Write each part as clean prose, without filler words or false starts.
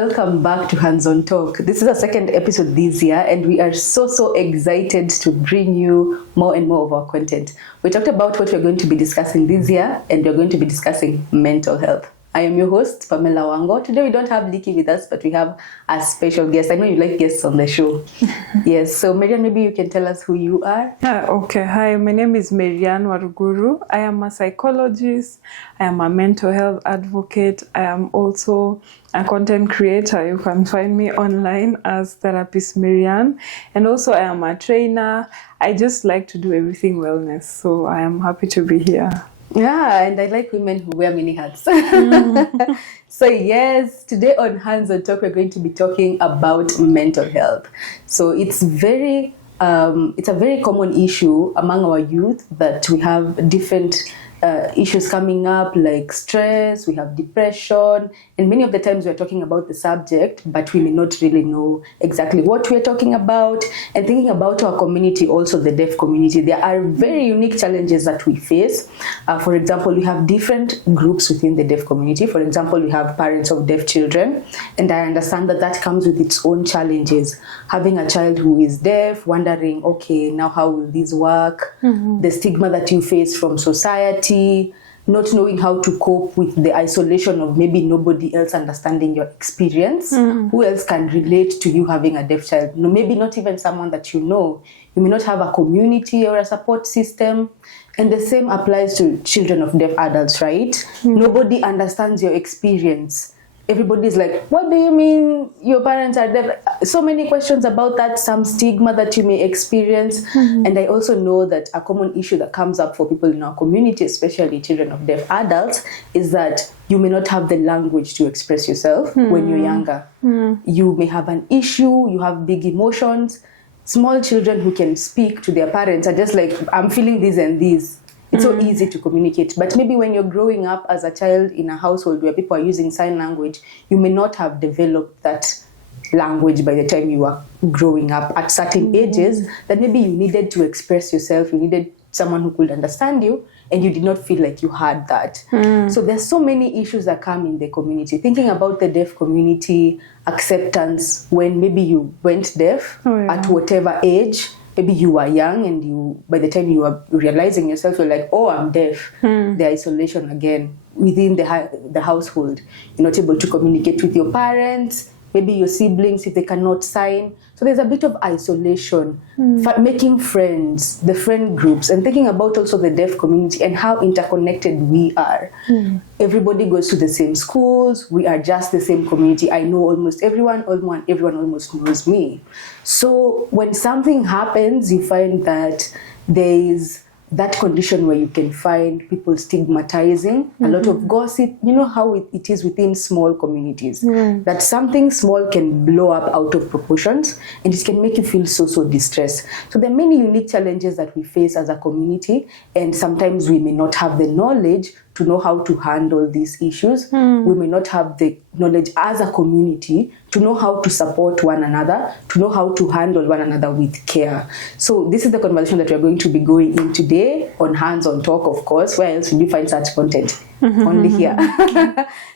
welcome back to Hands On Talk. This is our second episode this year, and we are so excited to bring you more and more of our content. We talked about what we're going to be discussing this year, and we're going to be discussing mental health. I am your host, Pamela Wango. Today we don't have Liki with us, but we have a special guest. I know you like guests on the show. Yes, so Maryanne, maybe you can tell us who you are. Okay, hi, my name is Maryanne Waruguru. I am a psychologist. I am a mental health advocate. I am also a content creator. You can find me online as Therapist Maryanne. And also I am a trainer. I just like to do everything wellness. So I am happy to be here. Yeah, and I like women who wear many hats. So yes, today on Hands On Talk, we're going to be talking about mental health. So it's a very common issue among our youth that we have different issues coming up like stress, we have depression, and many of the times we're talking about the subject, but we may not really know exactly what we're talking about. And thinking about our community, also the deaf community, there are very unique challenges that we face. For example, we have different groups within the deaf community. For example, we have parents of deaf children, and I understand that that comes with its own challenges. Having a child who is deaf, wondering, okay, now how will this work? The stigma that you face from society, not knowing how to cope with the isolation of maybe nobody else understanding your experience. Who else can relate to you having a deaf child? No, maybe not even someone that you know. You may not have a community or a support system. And the same applies to children of deaf adults, right? Nobody understands your experience. Everybody's like, what do you mean your parents are deaf? So many questions about that, some stigma that you may experience. And I also know that a common issue that comes up for people in our community, especially children of deaf adults, is that you may not have the language to express yourself when you're younger. You may have an issue, you have big emotions. Small children who can speak to their parents are just like, I'm feeling this and this. It's so easy to communicate. But maybe when you're growing up as a child in a household where people are using sign language, you may not have developed that language by the time you were growing up at certain ages, that maybe you needed to express yourself, you needed someone who could understand you, and you did not feel like you had that. So there's so many issues that come in the community. Thinking about the deaf community, acceptance when maybe you went deaf at whatever age. Maybe you were young and you, by the time you were realizing yourself, you're like, oh, I'm deaf. The isolation again within the household. You're not able to communicate with your parents, maybe your siblings if they cannot sign. So there's a bit of isolation, making friends, the friend groups, and thinking about also the deaf community and how interconnected we are. Everybody goes to the same schools. We are just the same community. I know almost everyone almost knows me. So when something happens, you find that there is that condition where you can find people stigmatizing, a lot of gossip. You know how it is within small communities, that something small can blow up out of proportions and it can make you feel so distressed. So there are many unique challenges that we face as a community, and sometimes we may not have the knowledge to know how to handle these issues. We may not have the knowledge as a community to know how to support one another, to know how to handle one another with care. So this is the conversation that we're going to be going in today on Hands On Talk, of course. Where else would you find such content? Only here.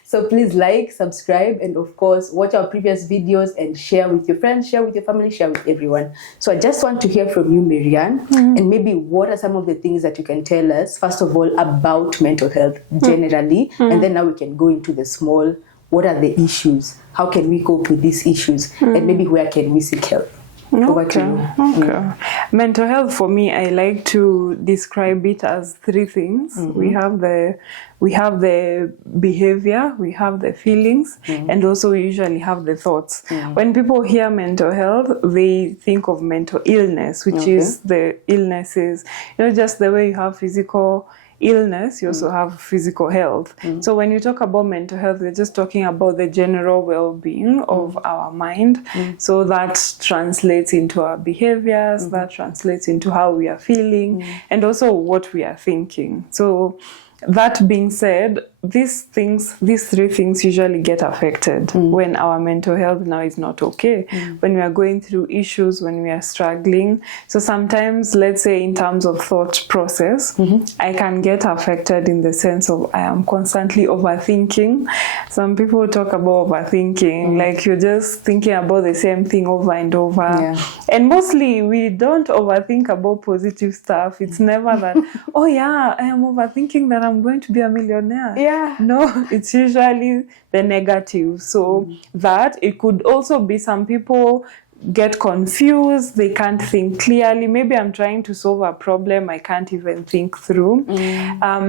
So please like, subscribe, and of course watch our previous videos and share with your friends, share with your family, share with everyone. So I just want to hear from you, Maryanne, and maybe what are some of the things that you can tell us, first of all, about mental health generally, and then now we can go into the small, what are the issues? How can we cope with these issues? And maybe where can we seek help? Over to you. Mental health for me, I like to describe it as three things. We have the behavior, we have the feelings, and also we usually have the thoughts. When people hear mental health, they think of mental illness, which is the illnesses, just the way you have physical illness, you also have physical health. So when you talk about mental health, we're just talking about the general well-being of our mind. So that translates into our behaviors, that translates into how we are feeling, and also what we are thinking. So that being said, these three things usually get affected when our mental health now is not okay, when we are going through issues, when we are struggling. So sometimes, let's say in terms of thought process, I can get affected in the sense of I am constantly overthinking. Some people talk about overthinking, like you're just thinking about the same thing over and over. Yeah. And mostly we don't overthink about positive stuff. It's never that, oh yeah, I am overthinking that I'm going to be a millionaire. Yeah. No, it's usually the negative. So that it could also be some people get confused, they can't think clearly. Maybe I'm trying to solve a problem, I can't even think through.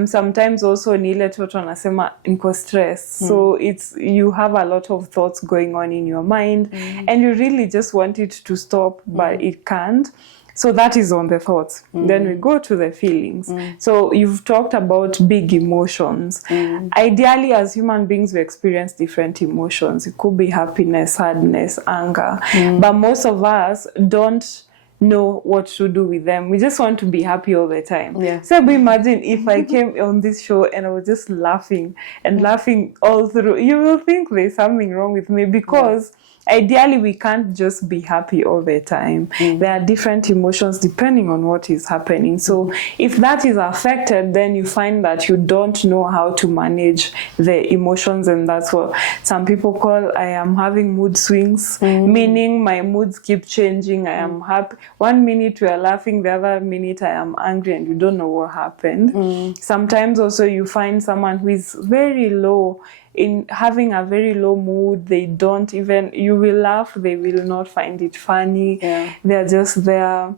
Sometimes also ni ile watu wanasema niko stress. So it's, you have a lot of thoughts going on in your mind and you really just want it to stop, but it can't. So that is on the thoughts. Then we go to the feelings. So you've talked about big emotions. Ideally, as human beings, we experience different emotions. It could be happiness, sadness, anger. But most of us don't know what to do with them. We just want to be happy all the time. Yeah. So imagine if I came on this show and I was just laughing and laughing all through. You will think there's something wrong with me because ideally we can't just be happy all the time. There are different emotions depending on what is happening. So if that is affected, then you find that you don't know how to manage the emotions, and that's what some people call I am having mood swings, meaning my moods keep changing. I am happy. 1 minute we are laughing, the other minute I am angry, and you don't know what happened. Sometimes also you find someone who is very low, in having a very low mood. They don't even, you will laugh, they will not find it funny. They're just there.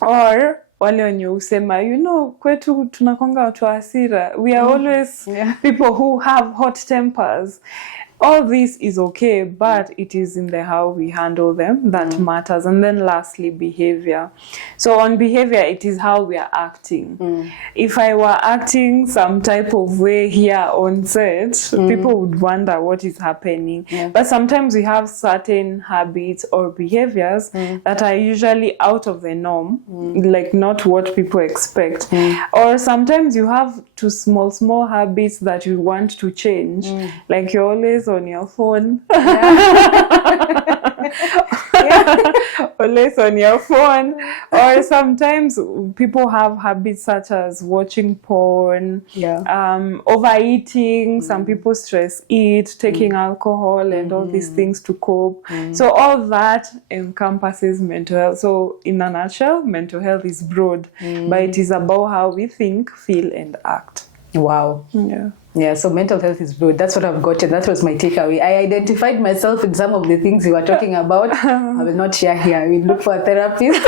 Or wale wenye usema, you know, kwetu tunakonga watu wa hasira. We are always people who have hot tempers. All this is okay, but it is in the how we handle them that matters. And then lastly, behavior. So on behavior, it is how we are acting. If I were acting some type of way here on set, people would wonder what is happening. But sometimes we have certain habits or behaviors that are usually out of the norm, like not what people expect. Or sometimes you have two small habits that you want to change. Like you're always on your phone. Always on your phone. Or sometimes people have habits such as watching porn, overeating. Some people stress eat, taking alcohol and all these things to cope. So all that encompasses mental health. So in a nutshell, mental health is broad, but it is about how we think, feel and act. Wow. Yeah, so mental health is broad. That's what I've gotten. That was my takeaway. I identified myself in some of the things you were talking about. I will not share here. We'll look for a therapist.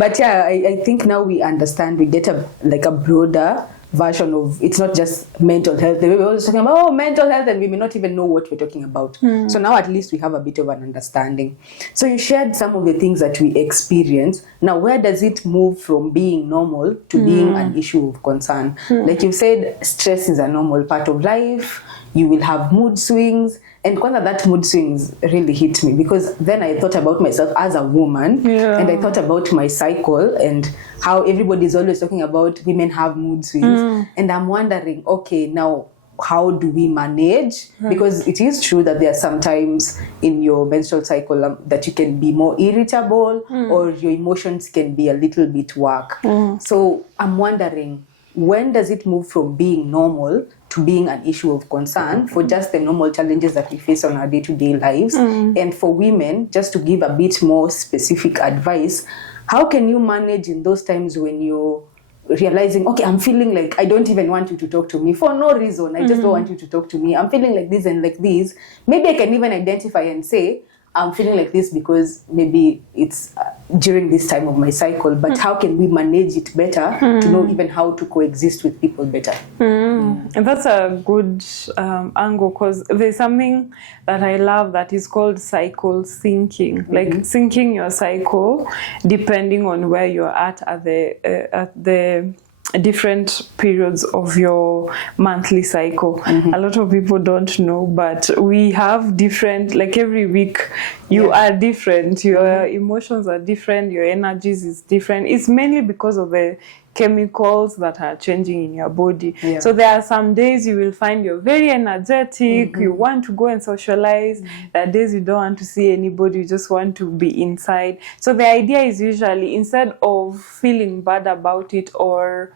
But yeah, I think now we understand. We get a broader version of, it's not just mental health. The way we're always talking about mental health, and we may not even know what we're talking about. So now at least we have a bit of an understanding. So you shared some of the things that we experience. Now where does it move from being normal to being an issue of concern? Like you said, stress is a normal part of life. You will have mood swings. And that mood swings really hit me, because then I thought about myself as a woman, and I thought about my cycle and how everybody's always talking about women have mood swings. And I'm wondering, okay, now how do we manage? Because it is true that there are some times in your menstrual cycle that you can be more irritable or your emotions can be a little bit whack. So I'm wondering, when does it move from being normal to being an issue of concern for just the normal challenges that we face on our day-to-day lives? And for women, just to give a bit more specific advice, how can you manage in those times when you're realizing, okay, I'm feeling like I don't even want you to talk to me for no reason. I just don't want you to talk to me. I'm feeling like this and like this. Maybe I can even identify and say, I'm feeling like this because maybe it's during this time of my cycle, but how can we manage it better to know even how to coexist with people better? And that's a good angle, because there's something that I love that is called cycle syncing, like syncing your cycle depending on where you're at the different periods of your monthly cycle. A lot of people don't know, but we have different, like every week you are different, your emotions are different, your energies is different. It's mainly because of the chemicals that are changing in your body. Yeah. So there are some days you will find you're very energetic, you want to go and socialize. There are days you don't want to see anybody, you just want to be inside. So the idea is usually, instead of feeling bad about it or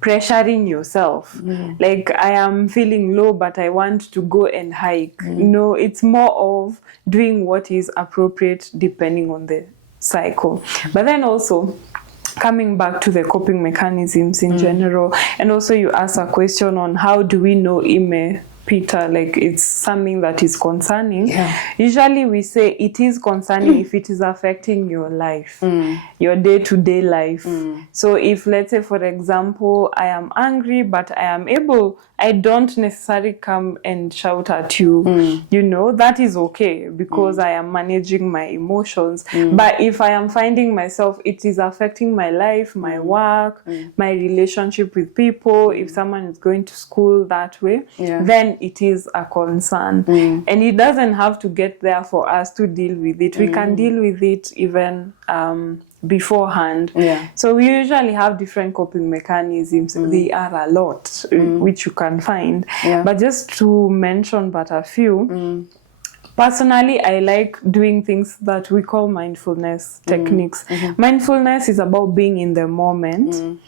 pressuring yourself, like I am feeling low but I want to go and hike, no, it's more of doing what is appropriate depending on the cycle. But then also coming back to the coping mechanisms in general, and also you ask a question on how do we know Ime Peter, like it's something that is concerning. Usually we say it is concerning if it is affecting your life, your day-to-day life. So if, let's say for example, I am angry but I don't necessarily come and shout at you, you know, that is okay because I am managing my emotions. But if I am finding myself, it is affecting my life, my work, my relationship with people, if someone is going to school that way, then it is a concern. And it doesn't have to get there for us to deal with it. We can deal with it even beforehand. So we usually have different coping mechanisms. They are a lot, which you can find. But just to mention but a few, personally, I like doing things that we call mindfulness techniques. Mindfulness is about being in the moment.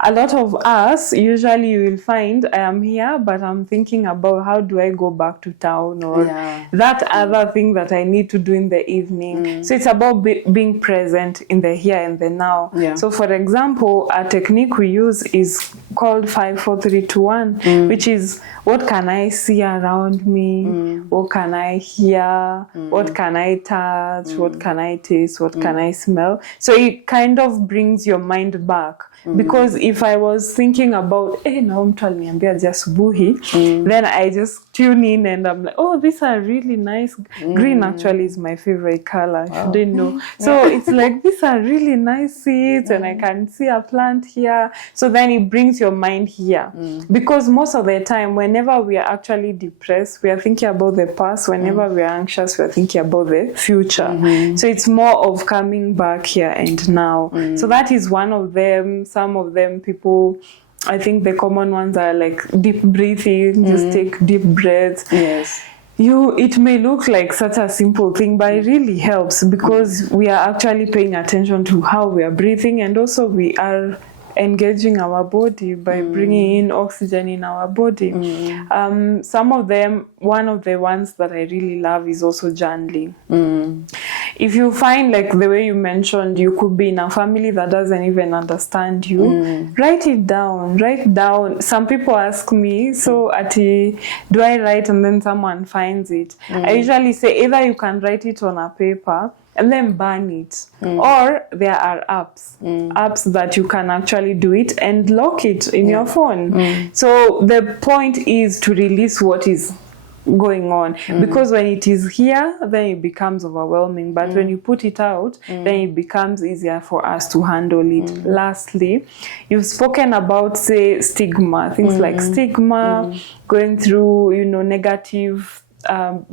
A lot of us, usually you will find, I am here, but I'm thinking about how do I go back to town, or that other thing that I need to do in the evening. So it's about being present in the here and the now. So for example, a technique we use is called 5, 4, 3, 2, 1, which is, what can I see around me? What can I hear? What can I touch? What can I taste? What can I smell? So it kind of brings your mind back. Because if I was thinking about, now I'm telling you, just buhi, then I just tune in and I'm like, oh, these are really nice. Green actually is my favorite color, if you didn't know. So it's like, these are really nice seeds, and I can see a plant here. So then it brings your mind here. Because most of the time, whenever we are actually depressed, we are thinking about the past. Whenever we are anxious, we are thinking about the future. So it's more of coming back here and now. So that is one of them. Some of them, people, I think the common ones are like deep breathing, just take deep breaths. It may look like such a simple thing, but it really helps because we are actually paying attention to how we are breathing, and also we are engaging our body by bringing in oxygen in our body. Some of them, one of the ones that I really love is also journaling. If you find, like the way you mentioned, you could be in a family that doesn't even understand you, write it down, write down. Some people ask me, so Ati, do I write and then someone finds it? I usually say either you can write it on a paper and then burn it, or there are apps that you can actually do it and lock it in your phone. So the point is to release what is going on, because when it is here, then it becomes overwhelming, but when you put it out, then it becomes easier for us to handle it. Lastly, you've spoken about, say, stigma, things like stigma, going through, negative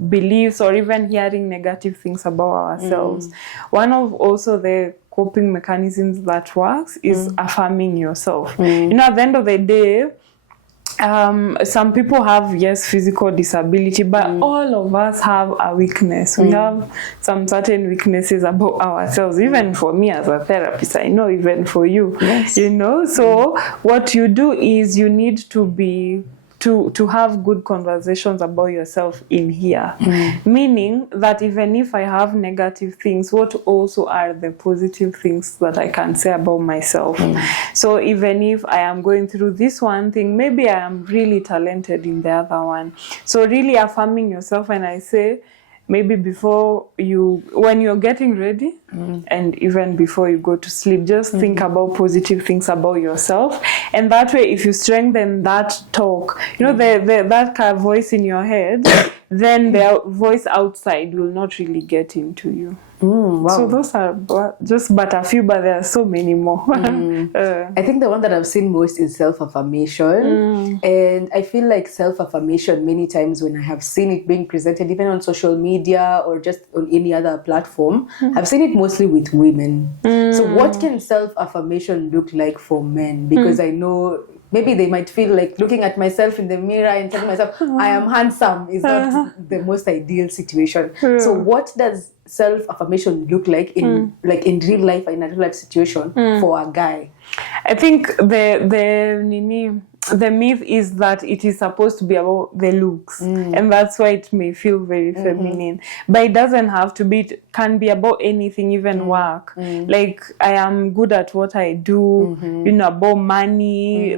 beliefs, or even hearing negative things about ourselves. One of also the coping mechanisms that works is affirming yourself. At the end of the day, some people have, yes, physical disability, but all of us have a weakness. We have some certain weaknesses about ourselves. Even for me as a therapist, I know, even for you, so what you do is you need to be to have good conversations about yourself in here. Meaning that even if I have negative things, what also are the positive things that I can say about myself? So even if I am going through this one thing, maybe I am really talented in the other one. So really affirming yourself, and I say, maybe when you're getting ready, and even before you go to sleep, just think about positive things about yourself. And that way, if you strengthen that talk, that kind of voice in your head, then the voice outside will not really get into you. Wow. So those are just but a few, but there are so many more. I think the one that I've seen most is self-affirmation. And I feel like self-affirmation, many times when I have seen it being presented, even on social media or just on any other platform, I've seen it mostly with women. So what can self-affirmation look like for men? Because I know maybe they might feel like looking at myself in the mirror and telling myself I am handsome is not the most ideal situation. So what does self-affirmation look like in real life, in a real life situation for a guy? I think the myth is that it is supposed to be about the looks, and that's why it may feel very feminine. But it doesn't have to be. It can be about anything, even work. Like, I am good at what I do. You know, about money.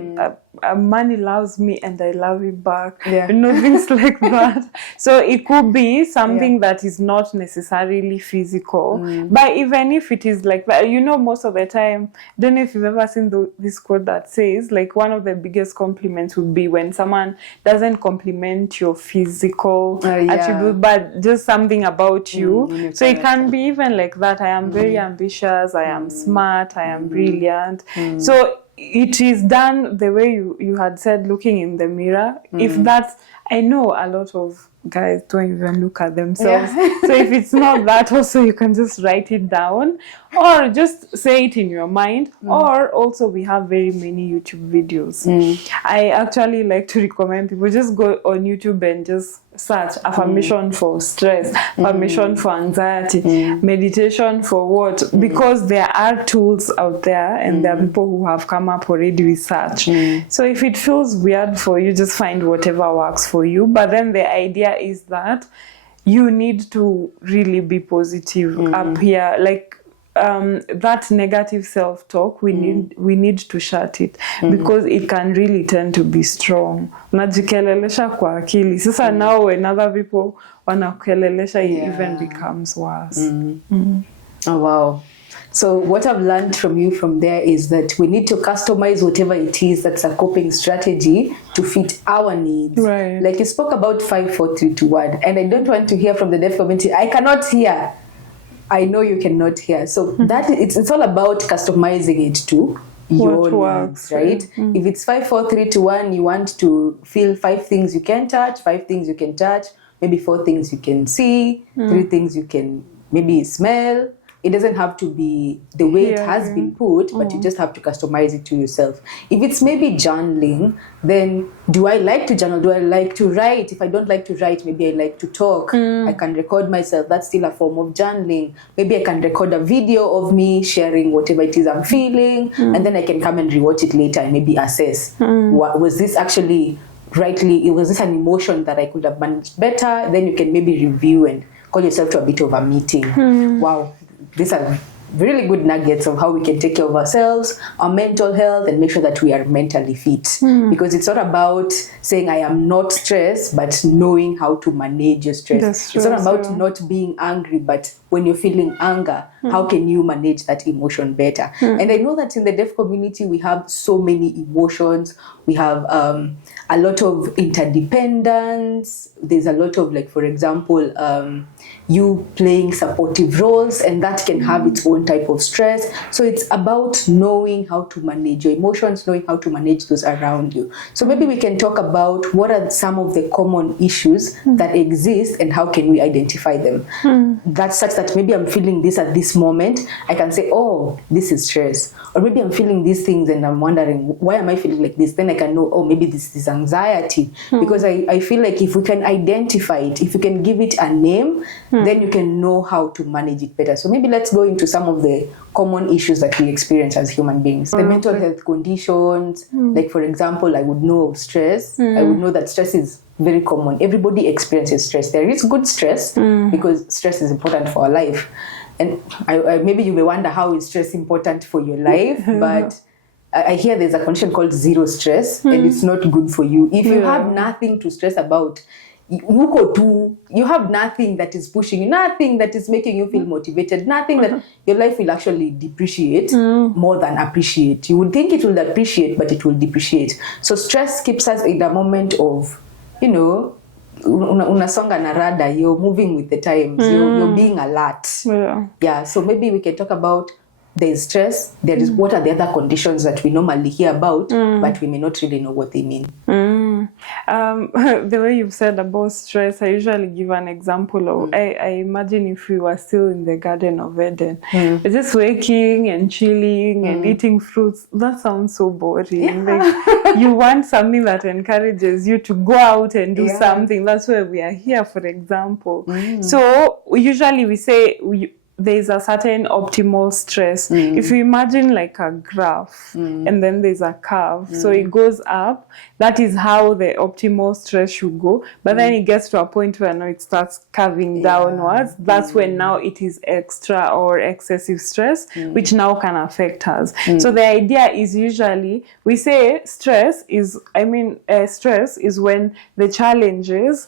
Money loves me and I love it back. You know, things like that. So it could be something that is not necessarily physical. But even if it is like that, you know, most of the time, don't know if you've ever seen this quote that says, like, one of the biggest compliments would be when someone doesn't compliment your physical attribute, but just something about you. So it can be even like that. I am very ambitious, I am smart, I am brilliant. So it is done the way you had said, looking in the mirror. If that's, I know a lot of guys don't even look at themselves. So if it's not that, also you can just write it down or just say it in your mind. Or also we have very many YouTube videos. I actually like to recommend people just go on YouTube and just search affirmation for stress, affirmation for anxiety, meditation for what, because there are tools out there and there are people who have come up already with such. So if it feels weird for you, just find whatever works for you. But then the idea is that you need to really be positive up here. Like, that negative self-talk, we need to shut it, because it can really tend to be strong. Unajikelelesha kwa akili. Sasa now when other people wanakukelelesha, it even becomes worse. Oh wow. So what I've learned from you from there is that we need to customize whatever it is that's a coping strategy to fit our needs. Right. Like you spoke about 5, 4, 3, 2, 1, and I don't want to hear from the deaf community, I cannot hear. I know you cannot hear. So that it's all about customizing it to your needs, right? If it's 5, 4, 3, 2, 1, you want to feel 5 things you can touch, 5 things you can touch, maybe 4 things you can see, 3 things you can maybe smell. It doesn't have to be the way it has been put, but you just have to customize it to yourself. If it's maybe journaling, then do I like to journal? Do I like to write? If I don't like to write, maybe I like to talk. I can record myself. That's still a form of journaling. Maybe I can record a video of me sharing whatever it is I'm feeling, and then I can come and rewatch it later and maybe assess, was this actually rightly, was this an emotion that I could have managed better? Then you can maybe review and call yourself to a bit of a meeting. Wow. These are really good nuggets of how we can take care of ourselves, our mental health, and make sure that we are mentally fit. Because it's not about saying I am not stressed, but knowing how to manage your stress. It's not about not being angry, but when you're feeling anger, how can you manage that emotion better? And I know that in the deaf community, we have so many emotions. We have a lot of interdependence. There's a lot of, like, for example, you playing supportive roles, and that can have its own type of stress. So it's about knowing how to manage your emotions, knowing how to manage those around you. So maybe we can talk about what are some of the common issues that exist and how can we identify them. That's such that maybe I'm feeling this at this moment, I can say, oh, this is stress. Or maybe I'm feeling these things and I'm wondering, why am I feeling like this? Then I can know, oh, maybe this is anxiety. Because I feel like if we can identify it, if you can give it a name, then you can know how to manage it better. So maybe let's go into some of the common issues that we experience as human beings. The mental health conditions, like for example, I would know of stress. I would know that stress is very common. Everybody experiences stress. There is good stress because stress is important for our life. And I maybe you may wonder, how is stress important for your life? But I hear there's a condition called zero stress, and it's not good for you. If you have nothing to stress about, you have nothing that is pushing you, nothing that is making you feel motivated, nothing that your life will actually depreciate more than appreciate. You would think it will appreciate, but it will depreciate. So stress keeps us in a moment of, you know, unasonga na rada, you're moving with the times, you're being alert. Yeah, so maybe we can talk about, there is stress, there is what are the other conditions that we normally hear about, but we may not really know what they mean. The way you've said about stress, I usually give an example of, I imagine if we were still in the Garden of Eden, just waking and chilling and eating fruits. That sounds so boring. Like, you want something that encourages you to go out and do something. That's why we are here, for example. So usually we say there's a certain optimal stress. If you imagine like a graph and then there's a curve, so it goes up, that is how the optimal stress should go. But then it gets to a point where now it starts curving downwards. That's when now it is extra or excessive stress, which now can affect us. So the idea is usually, we say stress is when the challenges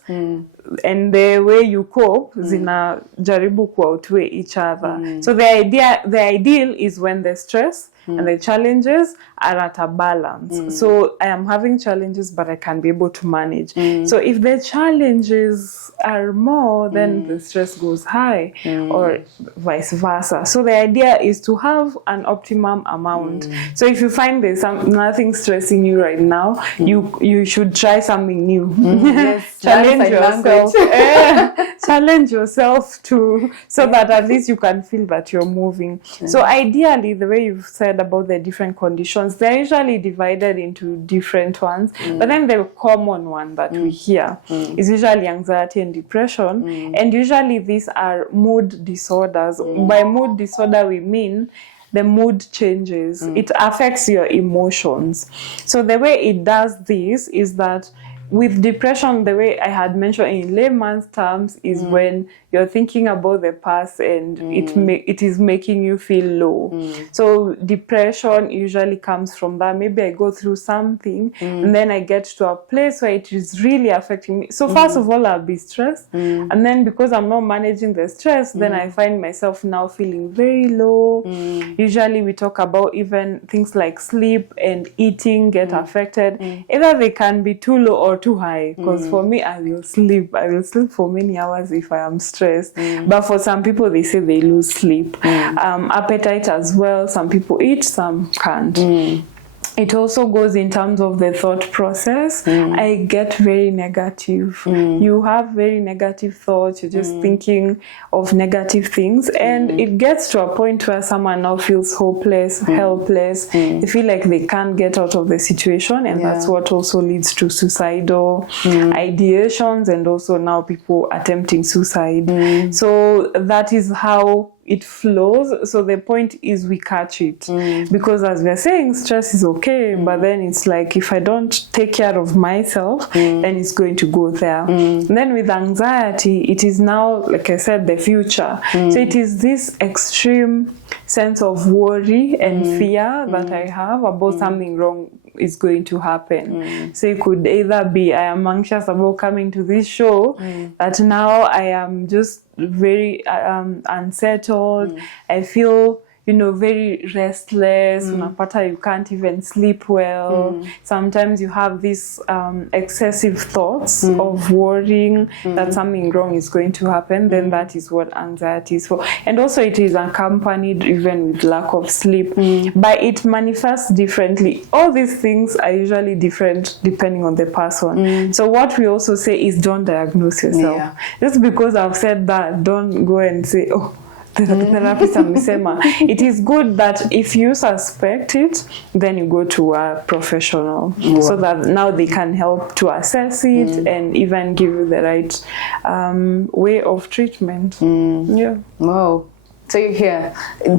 and the way you cope zinajaribu kuoutweigh each other. So the ideal is when the stress and the challenges are at a balance. So I am having challenges, but I can be able to manage. So if the challenges are more, then the stress goes high, or vice versa. So the idea is to have an optimum amount. So if you find there's nothing stressing you right now, you should try something new. Yes, challenge yourself. Challenge yourself too, so that at least you can feel that you're moving. So ideally, the way you've said about the different conditions, they're usually divided into different ones. But then the common one that we hear is usually anxiety and depression. And usually these are mood disorders. By mood disorder, we mean the mood changes. It affects your emotions. So the way it does this is that with depression, the way I had mentioned in layman's terms is when you're thinking about the past and it is making you feel low. So depression usually comes from that. Maybe I go through something and then I get to a place where it is really affecting me. So first of all, I'll be stressed. And then because I'm not managing the stress, then I find myself now feeling very low. Usually we talk about even things like sleep and eating get affected. Either they can be too low or too high, because for me, I will sleep for many hours if I am stressed. But for some people, they say they lose sleep. Appetite as well, some people eat, some can't. It also goes in terms of the thought process. I get very negative. You have very negative thoughts. You're just thinking of negative things. And it gets to a point where someone now feels hopeless, helpless. They feel like they can't get out of the situation. And that's what also leads to suicidal ideations, and also now people attempting suicide. So that is how it flows. So the point is we catch it, because as we're saying, stress is okay, but then it's like if I don't take care of myself, then it's going to go there. And then with anxiety, it is now, like I said, the future. So it is this extreme sense of worry and fear that I have about something wrong is going to happen. So it could either be I am anxious about coming to this show, that now I am just very unsettled. I feel very restless. Unapata you can't even sleep well. Sometimes you have these excessive thoughts of worrying that something wrong is going to happen. Then that is what anxiety is for. And also it is accompanied even with lack of sleep. But it manifests differently. All these things are usually different depending on the person. So what we also say is don't diagnose yourself. Just because I've said that, don't go and say, oh, therapist amesema. It is good that if you suspect it, then you go to a professional, so that now they can help to assess it and even give you the right way of treatment. Wow. So you hear,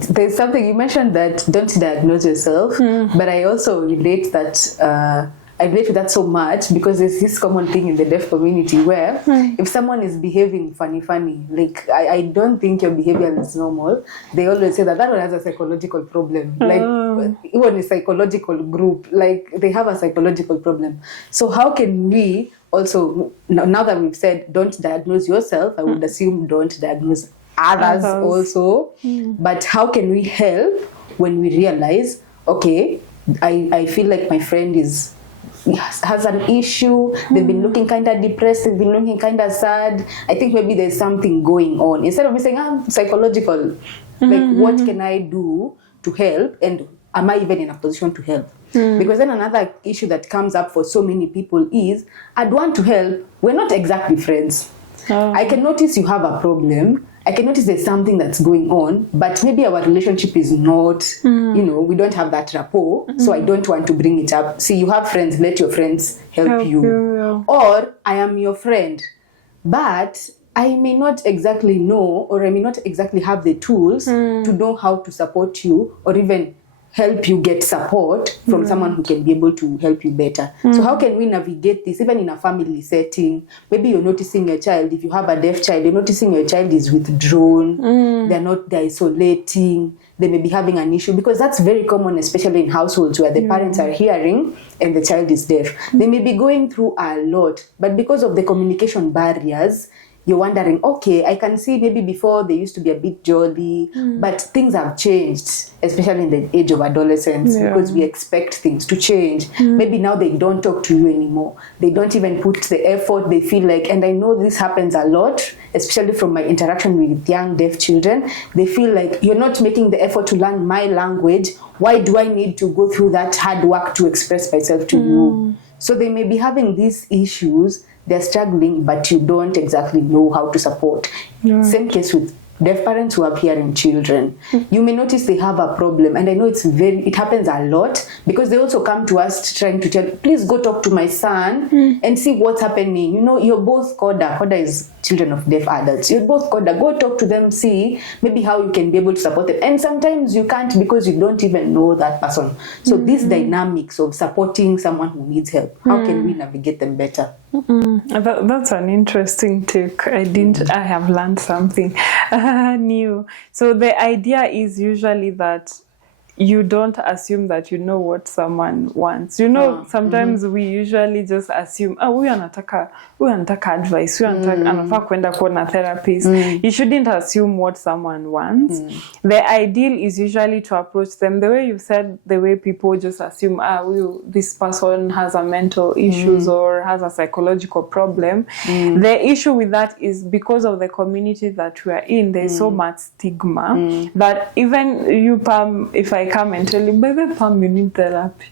there's something you mentioned, that don't diagnose yourself, but I also relate that I relate to that so much, because there's this common thing in the deaf community where if someone is behaving funny, like I don't think your behavior is normal, they always say that one has a psychological problem. Like even a psychological group, like they have a psychological problem. So how can we also, now that we've said don't diagnose yourself, I would assume don't diagnose others also. But how can we help when we realize, okay, I feel like my friend has an issue, they've been looking kind of depressed, they've been looking kind of sad, I think maybe there's something going on. Instead of me saying, I'm psychological, like what can I do to help? And am I even in a position to help? Because then another issue that comes up for so many people is, I'd want to help, we're not exactly friends. I can notice you have a problem. I can notice there's something that's going on, but maybe our relationship is not, we don't have that rapport, so I don't want to bring it up. See, you have friends, let your friends help you. Or I am your friend, but I may not exactly know, or I may not exactly have the tools to know how to support you, or even help you get support from someone who can be able to help you better. So how can we navigate this, even in a family setting? Maybe you're noticing your child, if you have a deaf child, you're noticing your child is withdrawn, they're isolating, they may be having an issue, because that's very common, especially in households where the parents are hearing and the child is deaf. They may be going through a lot, but because of the communication barriers, you're wondering, okay, I can see maybe before they used to be a bit jolly, but things have changed, especially in the age of adolescence, because we expect things to change. Maybe now they don't talk to you anymore. They don't even put the effort. They feel like, and I know this happens a lot, especially from my interaction with young deaf children, they feel like, you're not making the effort to learn my language. Why do I need to go through that hard work to express myself to you? So they may be having these issues. They're struggling, but you don't exactly know how to support. Same case with deaf parents who have hearing children. You may notice they have a problem, and I know it happens a lot, because they also come to us trying to tell, please go talk to my son and see what's happening. You're both CODA is children of deaf adults. You're both CODA. Go talk to them, see maybe how you can be able to support them. And sometimes you can't, because you don't even know that person. So these dynamics of supporting someone who needs help, how can we navigate them better? That's an interesting take. I have learned something new. So the idea is usually that you don't assume that you know what someone wants. Sometimes we usually just assume, huyu anataka advice, huyu anafaa kwenda kuona therapist. You shouldn't assume what someone wants. The ideal is usually to approach them the way you said, the way people just assume, this person has a mental issues or has a psychological problem. The issue with that is because of the community that we are in, there's so much stigma that even you, Pam, if I come and tell you, baby, Pam, you need therapy,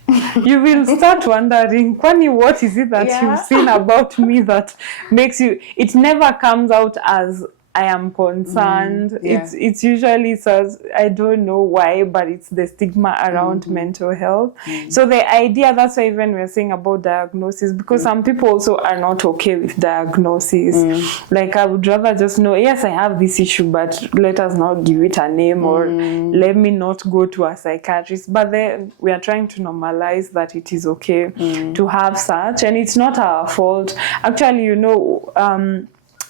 you will start wondering, Kwani, what is it that you've seen about me that makes you... It never comes out as I am concerned. It's usually says, I don't know why, but it's the stigma around mental health. So the idea, that's why even we're saying about diagnosis, because some people also are not okay with diagnosis. Like, I would rather just know, yes, I have this issue, but let us not give it a name, or let me not go to a psychiatrist. But then we are trying to normalize that it is okay to have such, and it's not our fault. Actually,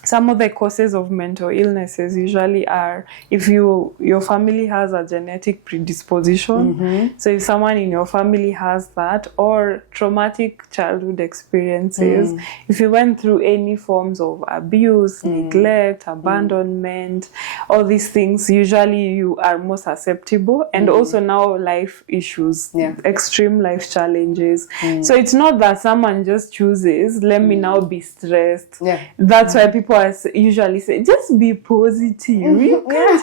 some of the causes of mental illnesses usually are if your family has a genetic predisposition. So if someone in your family has that, or traumatic childhood experiences, if you went through any forms of abuse, neglect, abandonment, all these things, usually you are more susceptible. And also now life issues, extreme life challenges. So it's not that someone just chooses, let me now be stressed. That's why people usually say, just be positive. You can't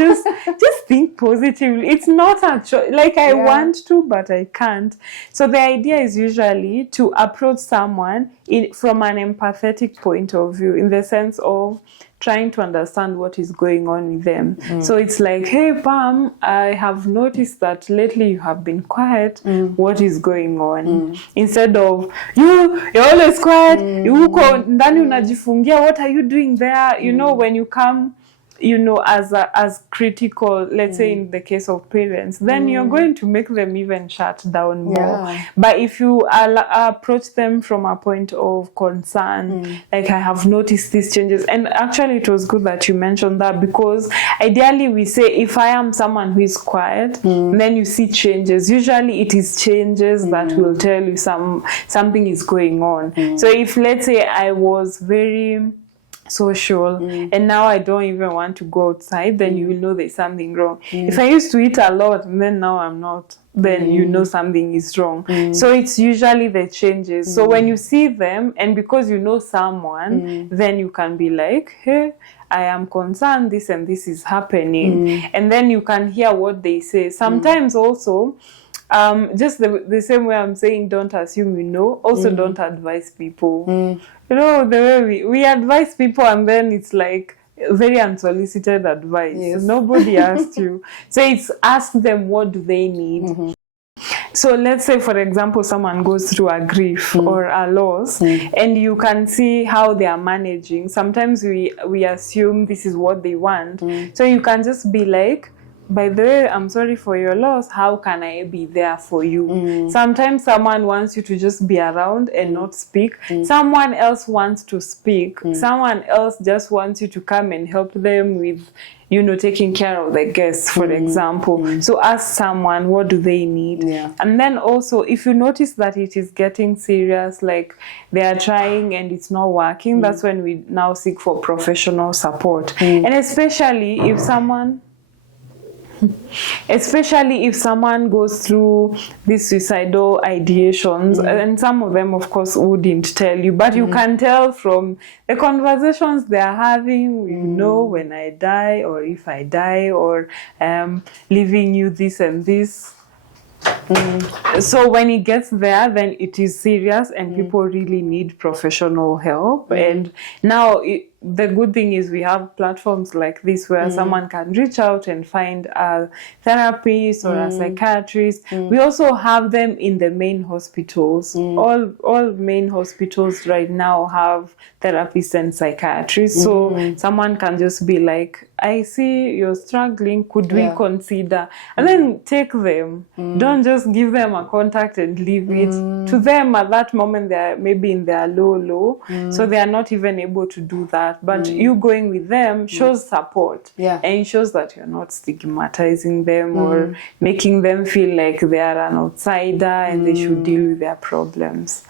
just think positively. It's not a choice. Like, I want to, but I can't. So the idea is usually to approach someone from an empathetic point of view, in the sense of trying to understand what is going on with them. So it's like, hey, Pam, I have noticed that lately you have been quiet. What is going on? Instead of, you're always quiet. Uko ndani unajifungia. What are you doing there? When you come, as critical, let's say in the case of parents, then you're going to make them even shut down more. But if you approach them from a point of concern, like, I have noticed these changes. And actually it was good that you mentioned that, because ideally we say, if I am someone who is quiet, then you see changes. Usually it is changes that will tell you something is going on. So if, let's say, I was very social and now I don't even want to go outside, then you will know there's something wrong. If I used to eat a lot and then now I'm not, then you know something is wrong. So it's usually the changes. So when you see them, and because you know someone, then you can be like, hey, I am concerned, this and this is happening. And then you can hear what they say. Sometimes also just the same way I'm saying don't assume you know, also don't advise people. You know, the way we advise people and then it's like very unsolicited advice. Yes. Nobody asked you. So it's ask them what do they need. So let's say, for example, someone goes through a grief or a loss, and you can see how they are managing. Sometimes we assume this is what they want. So you can just be like, by the way, I'm sorry for your loss. How can I be there for you? Sometimes someone wants you to just be around and not speak. Someone else wants to speak. Someone else just wants you to come and help them with, you know, taking care of the guests, for example. So ask someone, what do they need? And then also, if you notice that it is getting serious, like they are trying and it's not working, that's when we now seek for professional support. And especially if someone goes through these suicidal ideations, and some of them of course wouldn't tell you, but you can tell from the conversations they are having, you know, when I die, or if I die, or leaving you this and this. So when it gets there, then it is serious and people really need professional help. And now the good thing is we have platforms like this where someone can reach out and find a therapist or a psychiatrist. We also have them in the main hospitals. All main hospitals right now have therapists and psychiatrists. So someone can just be like, I see you're struggling, could we consider? And then take them. Don't just give them a contact and leave it. To them at that moment, they're maybe in their low. So they are not even able to do that. But you going with them shows support. And it shows that you're not stigmatizing them or making them feel like they are an outsider and they should deal with their problems.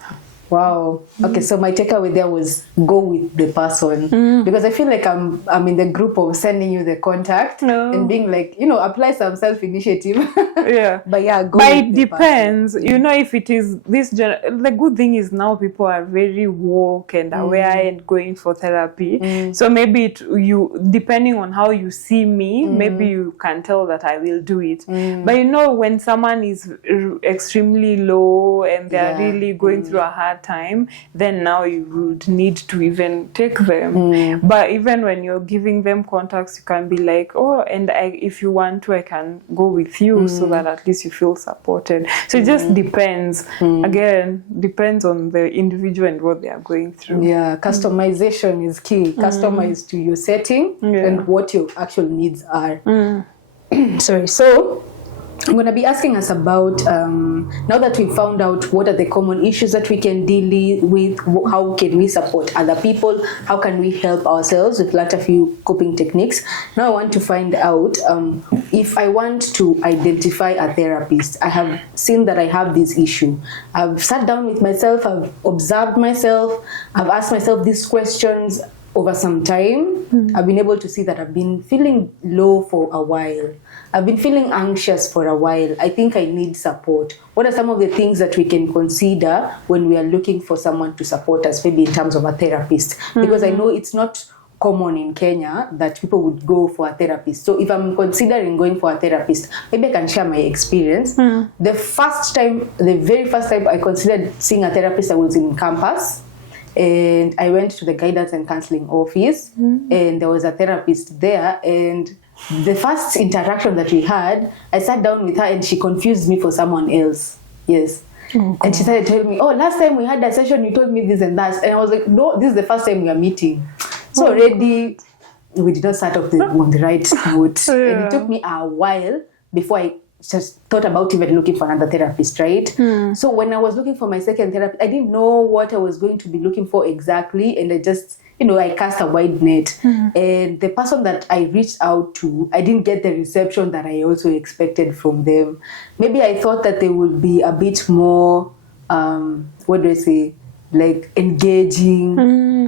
Wow. Okay, so my takeaway there was go with the person, because I feel like I'm in the group of sending you the contact and being like, you know, apply some self-initiative. But go but with it the depends. person. You know, if it is this the good thing is now people are very woke and aware and going for therapy. So maybe you depending on how you see me, maybe you can tell that I will do it. But you know, when someone is extremely low and they are really going through a hard time, then now you would need to even take them. But even when you're giving them contacts, you can be like, oh, and if you want to, I can go with you, so that at least you feel supported. So it just depends. Again, depends on the individual and what they are going through. Customization is key. Customize to your setting and what your actual needs are. Sorry. So I'm going to be asking us about, now that we've found out what are the common issues that we can deal with, how can we support other people, how can we help ourselves, we've learned a few coping techniques. Now I want to find out if I want to identify a therapist. I have seen that I have this issue. I've sat down with myself, I've observed myself, I've asked myself these questions over some time. I've been able to see that I've been feeling low for a while. I've been feeling anxious for a while. I think I need support. What are some of the things that we can consider when we are looking for someone to support us, maybe in terms of a therapist? Because I know it's not common in Kenya that people would go for a therapist. So if I'm considering going for a therapist, maybe I can share my experience. The very first time I considered seeing a therapist, I was in campus. And I went to the guidance and counseling office, and there was a therapist there. And the first interaction that we had, I sat down with her and she confused me for someone else. Yes. And she started telling me, oh, last time we had a session, you told me this and that. And I was like, no, this is the first time we are meeting. So already we did not start off on the right note. And it took me a while before I just thought about even looking for another therapist, right? So when I was looking for my second therapist, I didn't know what I was going to be looking for exactly. And I just, I cast a wide net. And the person that I reached out to, I didn't get the reception that I also expected from them. Maybe I thought that they would be a bit more, like engaging.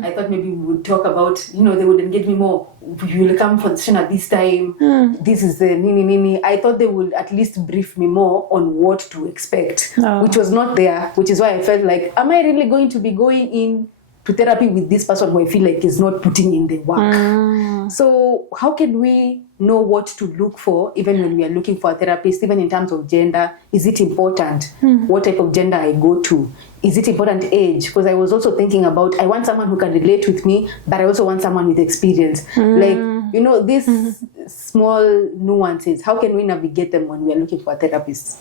I thought maybe we would talk about, they would engage me more. You will come for the session at this time. This is the nini. I thought they would at least brief me more on what to expect, which was not there, which is why I felt like, am I really going to be going in to therapy with this person who I feel like is not putting in the work. So how can we know what to look for even when we are looking for a therapist, even in terms of gender? Is it important what type of gender I go to? Is it important age? Because I was also thinking about, I want someone who can relate with me, but I also want someone with experience. Like, you know, these small nuances, how can we navigate them when we are looking for a therapist?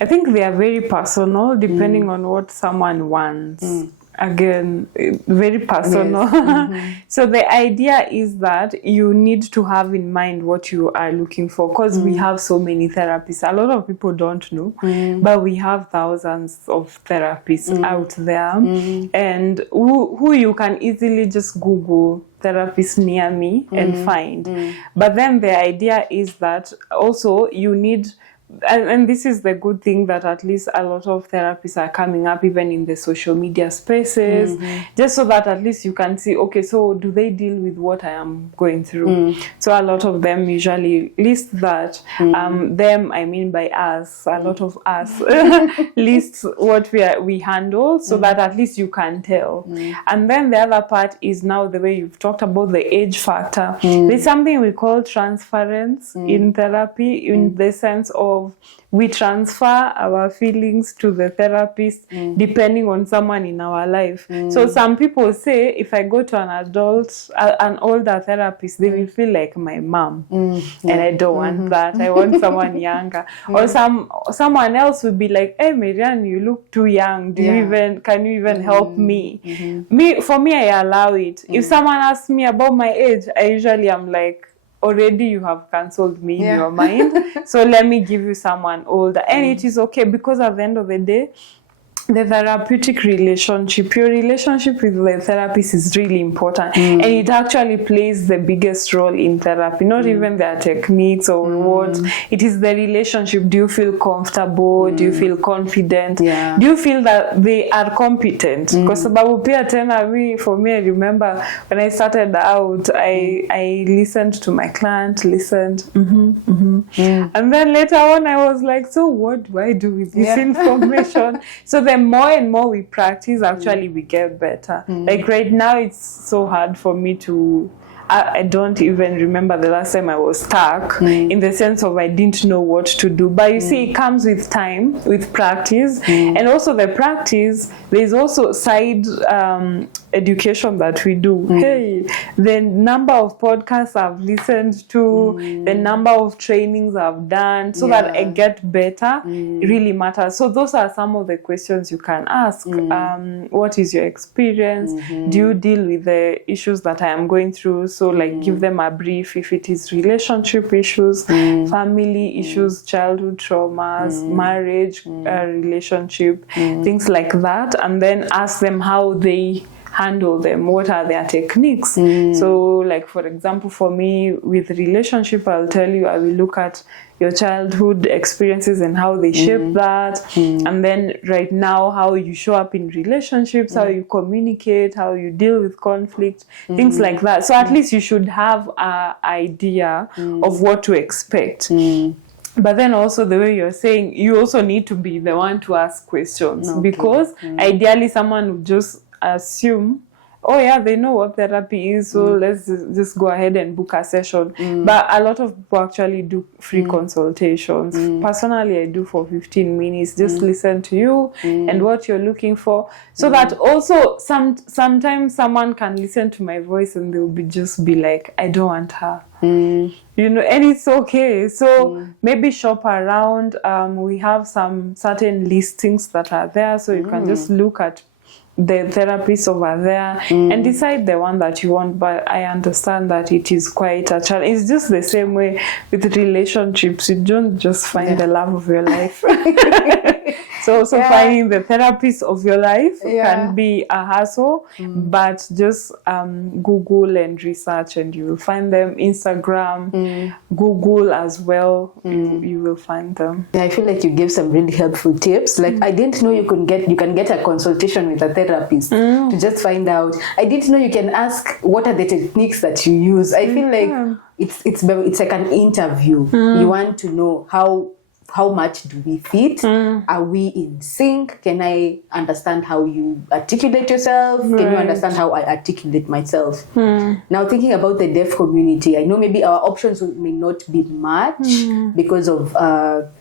I think they are very personal, depending on what someone wants. Again, very personal. Yes. So the idea is that you need to have in mind what you are looking for, because we have so many therapists. A lot of people don't know, but we have thousands of therapists out there, and who you can easily just Google therapist near me and find. But then the idea is that also you need, and this is the good thing, that at least a lot of therapists are coming up even in the social media spaces, just so that at least you can see, okay, so do they deal with what I am going through? So a lot of them usually list that. Them, I mean by us, a lot of us list what we handle, so that at least you can tell. And then the other part is now the way you've talked about the age factor. There's something we call transference in therapy, in the sense of we transfer our feelings to the therapist depending on someone in our life. So some people say, if I go to an older therapist, they will feel like my mom, and I don't want that. I want someone younger. Or someone else will be like, hey Maryanne, you look too young. Can you even help me? For me, I allow it. If someone asks me about my age, I usually am like, already you have cancelled me in your mind, so let me give you someone older. And it is okay, because at the end of the day, the therapeutic relationship, your relationship with the therapist is really important, and it actually plays the biggest role in therapy, not even their techniques or what. It is the relationship. Do you feel comfortable? Do you feel confident? Do you feel that they are competent? Because for me, I remember when I started out, I listened to my client, and then later on I was like, so what do I do with this information? So the more and more we practice, actually we get better. Like right now, it's so hard for me to, I don't even remember the last time I was stuck, in the sense of I didn't know what to do. But you see, it comes with time, with practice, and also the practice, there's also side education that we do. Hey, the number of podcasts I've listened to, the number of trainings I've done, so that I get better, really matters. So those are some of the questions you can ask. What is your experience? Do you deal with the issues that I am going through? So like give them a brief, if it is relationship issues, family issues, childhood traumas, marriage, relationship, things like that. And then ask them how they handle them, what are their techniques. So like, for example, for me with relationship, I'll tell you, I will look at your childhood experiences and how they shape that, and then right now how you show up in relationships, how you communicate, how you deal with conflict, things like that. So at least you should have an idea of what to expect. But then also, the way you're saying, you also need to be the one to ask questions, because ideally someone would just assume, oh yeah, they know what therapy is, so let's just go ahead and book a session. But a lot of people actually do free consultations. Personally, I do for 15 minutes, just listen to you and what you're looking for, so that also sometimes someone can listen to my voice and they'll just be like, I don't want her. You know, and it's okay. So maybe shop around. We have some certain listings that are there, so you can just look at the therapist over there and decide the one that you want. But I understand that it is quite a challenge. It's just the same way with relationships. You don't just find the love of your life. So finding the therapist of your life can be a hassle, but just Google and research and you will find them. Instagram, Google as well, you will find them. I feel like you gave some really helpful tips. Like I didn't know you can get a consultation with a therapist to just find out. I didn't know you can ask what are the techniques that you use. I feel like it's like an interview. You want to know how how much do we fit? Are we in sync? Can I understand how you articulate yourself? Can you understand how I articulate myself? Now, thinking about the deaf community, I know maybe our options may not be much because of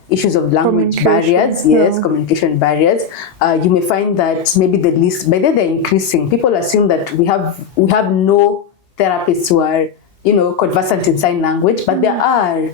issues of language barriers, communication barriers. You may find that maybe the list, by then they're increasing. People assume that we have no therapists who are, conversant in sign language, but there are.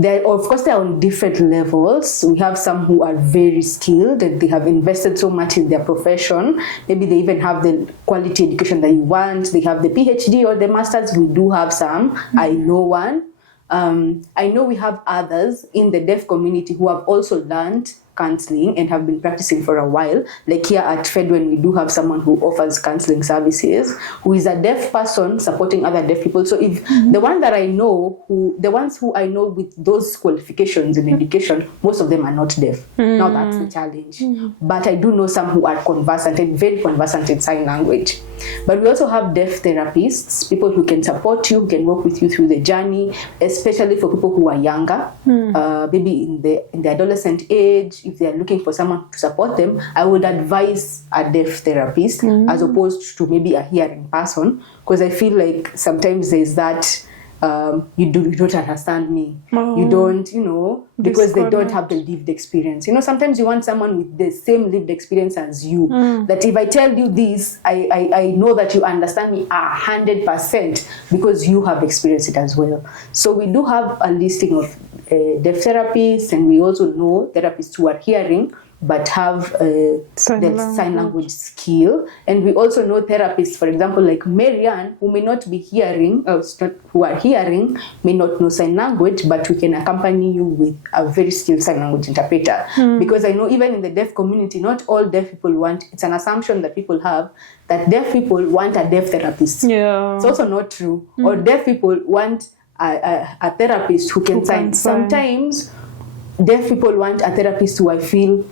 Of course, they're on different levels. We have some who are very skilled and they have invested so much in their profession. Maybe they even have the quality education that you want. They have the PhD or the master's. We do have some. I know one. I know we have others in the deaf community who have also learned counseling and have been practicing for a while. Like here at Fedwen, we do have someone who offers counseling services, who is a deaf person supporting other deaf people. So if the ones who I know with those qualifications in education, most of them are not deaf. Now that's the challenge. But I do know some who are conversant and very conversant in sign language. But we also have deaf therapists, people who can support you, who can work with you through the journey, especially for people who are younger, maybe in the adolescent age. If they are looking for someone to support them, I would advise a deaf therapist as opposed to maybe a hearing person, because I feel like sometimes there's that you don't understand me. You don't, because they don't have the lived experience. Sometimes you want someone with the same lived experience as you. That if I tell you this, I know that you understand me 100% because you have experienced it as well. So we do have a listing of deaf therapists, and we also know therapists who are hearing but have the sign language skill. And we also know therapists, for example, like Maryanne, who may not be hearing, who are hearing, may not know sign language, but we can accompany you with a very skilled sign language interpreter. Because I know even in the deaf community, not all deaf people want, it's an assumption that people have, that deaf people want a deaf therapist. It's also not true. Or deaf people want a therapist who can sign. Sometimes deaf people want a therapist who I feel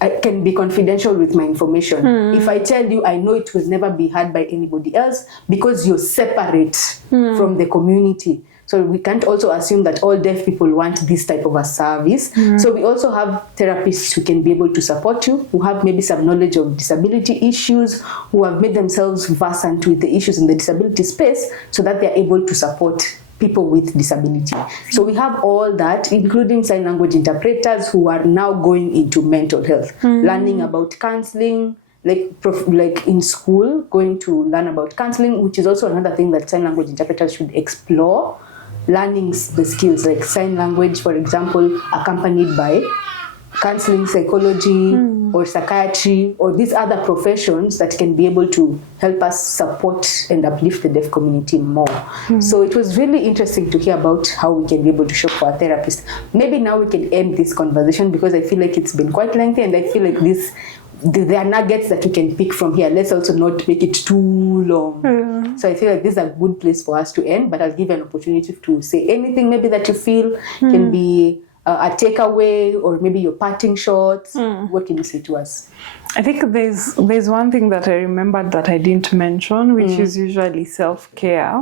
I can be confidential with my information. If I tell you, I know it will never be heard by anybody else because you're separate from the community. So we can't also assume that all deaf people want this type of a service. So we also have therapists who can be able to support you, who have maybe some knowledge of disability issues, who have made themselves versant with the issues in the disability space so that they're able to support people with disability. So we have all that, including sign language interpreters who are now going into mental health, learning about counseling, like in school, going to learn about counseling, which is also another thing that sign language interpreters should explore, learning the skills like sign language, for example, accompanied by counseling, psychology, or psychiatry, or these other professions that can be able to help us support and uplift the deaf community more. So it was really interesting to hear about how we can be able to shop for a therapist. Maybe now we can end this conversation because I feel like it's been quite lengthy, and I feel like there are nuggets that we can pick from here. Let's also not make it too long. So I feel like this is a good place for us to end, but I'll give you an opportunity to say anything maybe that you feel can be a takeaway, or maybe your parting shots. What can you say to us? I think there's one thing that I remembered that I didn't mention, which is usually self-care.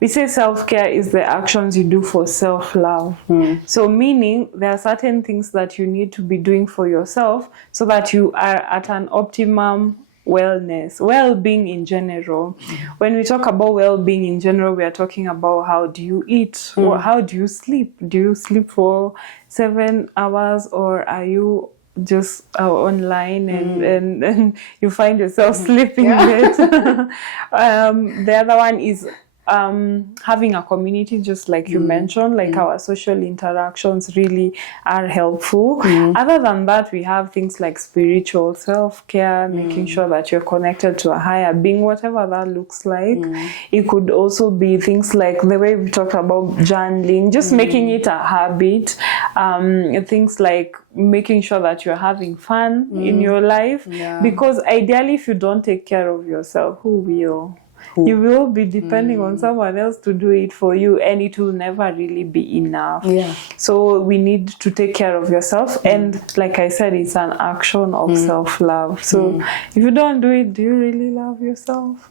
We say self-care is the actions you do for self-love. So meaning there are certain things that you need to be doing for yourself so that you are at an optimum wellness, well-being in general. When we talk about well-being in general, we are talking about how do you eat, or how do you sleep? Do you sleep for 7 hours, or are you just online and you find yourself sleeping late? The other one is having a community, just like you mentioned, like our social interactions really are helpful. Other than that, we have things like spiritual self-care, making sure that you're connected to a higher being, whatever that looks like. It could also be things like the way we talked about journaling, just making it a habit. Things like making sure that you're having fun in your life, because ideally if you don't take care of yourself, who will? You will be depending on someone else to do it for you, and it will never really be enough. So we need to take care of yourself, and like I said, it's an action of self-love. So if you don't do it, do you really love yourself?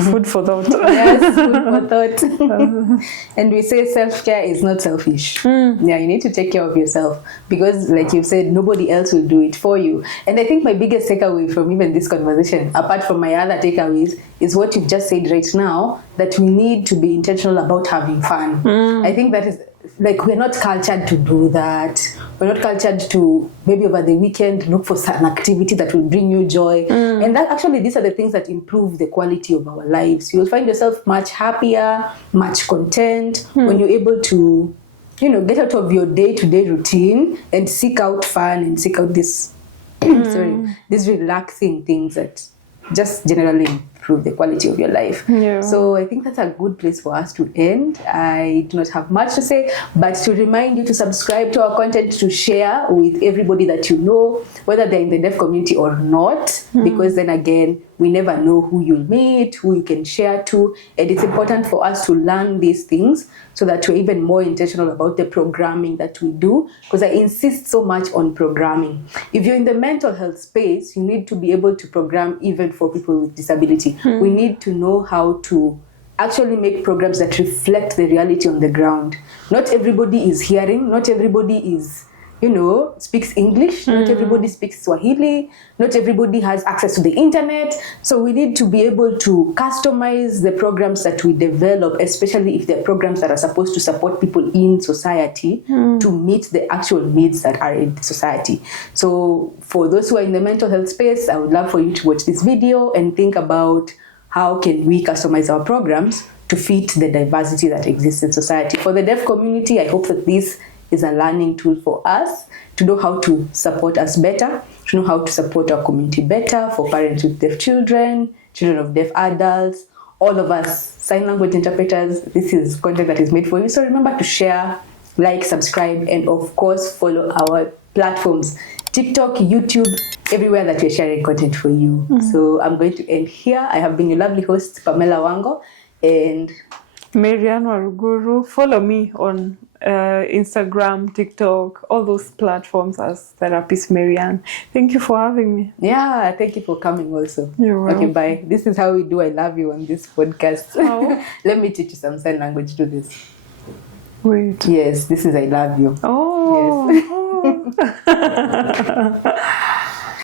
Food for thought. Yes, food for thought. And we say self-care is not selfish. Yeah, you need to take care of yourself because, like you've said, nobody else will do it for you. And I think my biggest takeaway from even this conversation, apart from my other takeaways, is what you've just said right now, that we need to be intentional about having fun. I think that is, like, we're not cultured to do that. We're not cultured to maybe over the weekend look for an activity that will bring you joy. And that actually, these are the things that improve the quality of our lives. You'll find yourself much happier, much content when you're able to, you know, get out of your day-to-day routine and seek out fun and seek out this these relaxing things that just generally improve the quality of your life. So I think that's a good place for us to end. I do not have much to say, but to remind you to subscribe to our content, to share with everybody that you know, whether they're in the deaf community or not, because then again, we never know who you'll meet, who you can share to, and it's important for us to learn these things so that we're even more intentional about the programming that we do, because I insist so much on programming. If you're in the mental health space, you need to be able to program even for people with disability. We need to know how to actually make programs that reflect the reality on the ground. Not everybody is hearing, not everybody is, you know, speaks English, not everybody speaks Swahili, not everybody has access to the internet. So we need to be able to customize the programs that we develop, especially if they're programs that are supposed to support people in society to meet the actual needs that are in society. So for those who are in the mental health space, I would love for you to watch this video and think about how can we customize our programs to fit the diversity that exists in society. For the deaf community, I hope that this is a learning tool for us to know how to support us better, to know how to support our community better, for parents with deaf children, children of deaf adults, all of us, sign language interpreters. This is content that is made for you. So remember to share, like, subscribe, and of course, follow our platforms, TikTok, YouTube, everywhere that we're sharing content for you. So I'm going to end here. I have been your lovely host, Pamela Wango, and Maryanne Waruguru. Follow me on Instagram, TikTok, all those platforms as Therapist Maryanne. Thank you for having me. yeah, thank you for coming also. You're welcome. Okay, bye. This is how we do I love you on this podcast. How? Let me teach you some sign language. Do this. Wait. Yes, this is I love you. Oh. Yes.